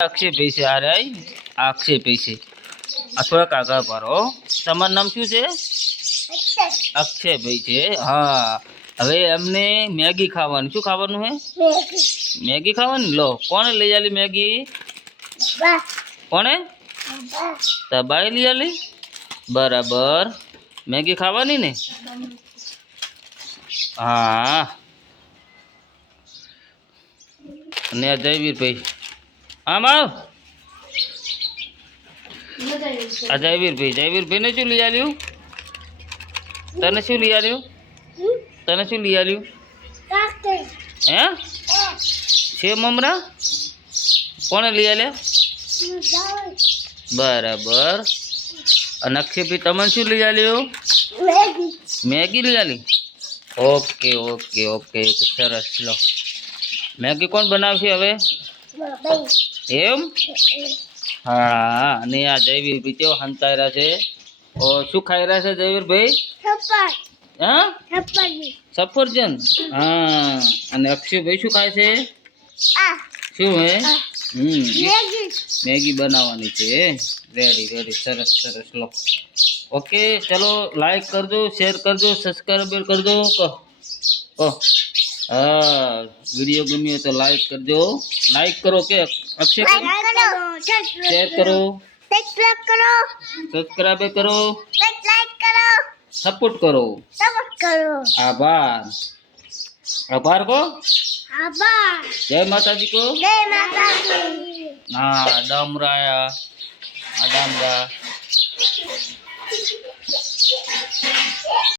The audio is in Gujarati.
અક્ષયભાઈ છે આ રાય આ અક્ષયભાઈ છે. આ થોડાક આગળ પાડો તમારું નામ શું છે? અક્ષયભાઈ છે. હા. હવે એમને મેગી ખાવાની. શું ખાવાનું હે? મેગી ખાવાની? લો, કોણે લઈ આલી મેગી? કોણે? તબાઈ લઈ આલી? બરાબર. મેગી ખાવાની ને? હા. અને આ જયવીરભાઈ. આમ માવ આ જયવીરભાઈ જયવીરભાઈને શું લઈ આવ્યું તને શું લઈ આવ્યું તને શું લઈ આવ્યું હે? છે મમરા? કોણે લઈ આવ્યા બરાબર. નક્ષીભાઈ તમને શું લઈ આવ્યું મેગી. લઈ ઓકે ઓકે ઓકે ઓકે સરસ લો. મેગી કોણ બનાવશે હવે? એમ? હા અને આ જયવીર જયવીરભાઈ કેવો રહ્યા છે? ઓ શું ખાઈ રહ્યા છે જયવીરભાઈ? હા? સફરજન? હા અને અક્ષયભાઈ શું ખાય છે? શું હે? હમ. મેગી. બનાવવાની છે રેડી રેડી સરસ સરસ. લો. ઓકે ચલો લાઈક કરજો શેર કરજો સબસ્ક્રાઈબ કરજો કહો. કહો. હા વીડિયો ગમ્યો તો લાઈક કરજો. લાઈક કરો કે અક્ષય શેર કરો. સબસ્ક્રાઇબ કરો. સપોર્ટ કરો. આભાર. આભાર કો જય માતાજી કો. હા ડામરાયા આ ડામરા.